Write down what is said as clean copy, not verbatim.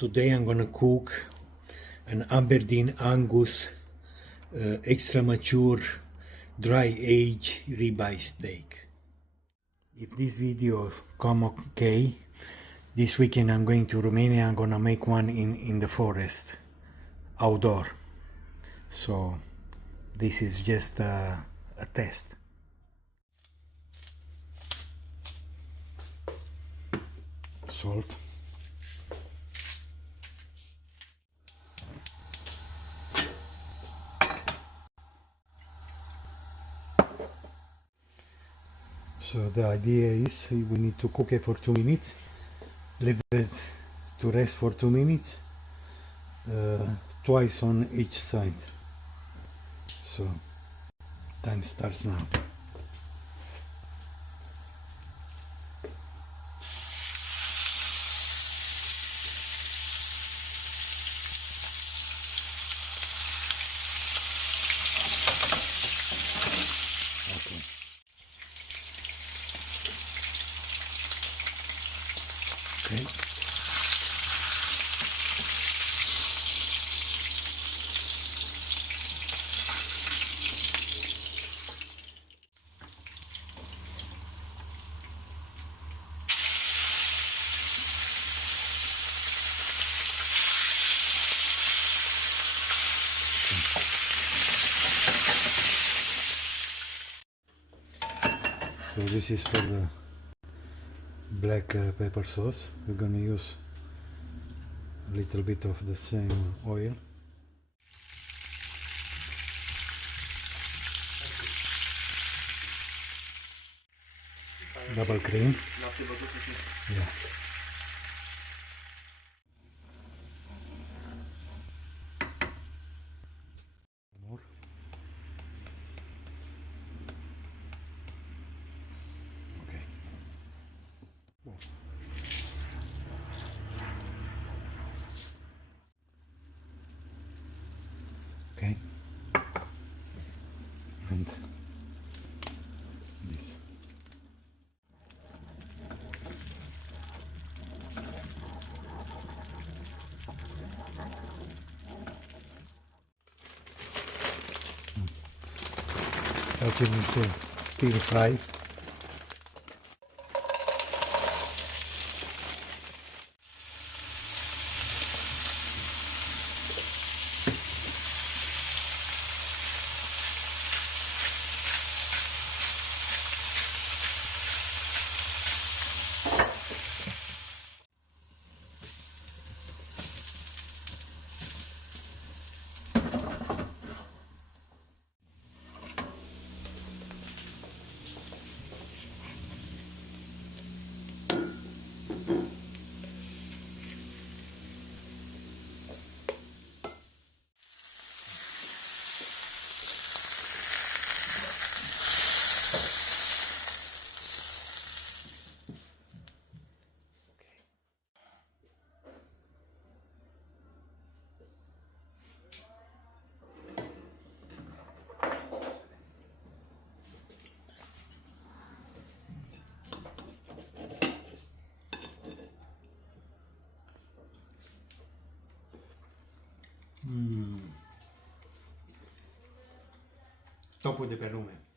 Today I'm gonna cook an Aberdeen Angus extra mature dry age ribeye steak. If these videos come okay, this weekend I'm going to Romania. I'm gonna make one in the forest, outdoor. So this is just a test. Salt. So the idea is we need to cook it for 2 minutes, leave it to rest for 2 minutes, twice on each side. So time starts now. Okay. So this is for the black pepper sauce. We're gonna use a little bit of the same oil. Double cream. Yeah. More. Okay. Okay. And this. Continuing to stir fry. Topul de pe lume.